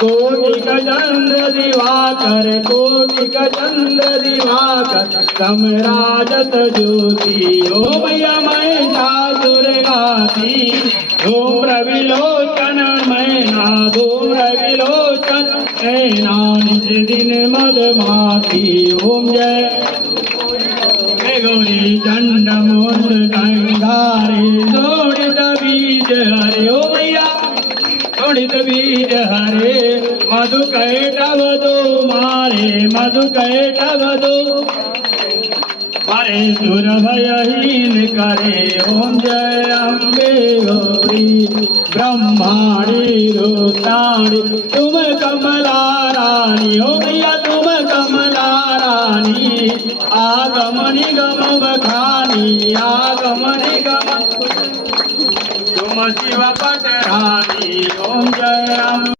कोटिक चंद्र दिवाकर कोटिक चंद्र दिवाकर समराजत ज्योति ओम महिषासुर घाती धूम्र विलोचन मैना धूम्र विलोचन मैना निज दिन मदमाती ओम जय गौरी चंड मुंड गंगारे जोड़ित बीज हरे ओ भैया जोड़ित बीज हरे मधु कैटव दो मारे मधु कैटव दो मारे सुर भयहीन करे ओम जय अम्बे गौरी ब्रह्माणी रुद्राणी तुम कमला रानी ओ भैया तुम कमला रानी आगम निगम बखानी आगम निगम तुम शिव पटरानी ओम जय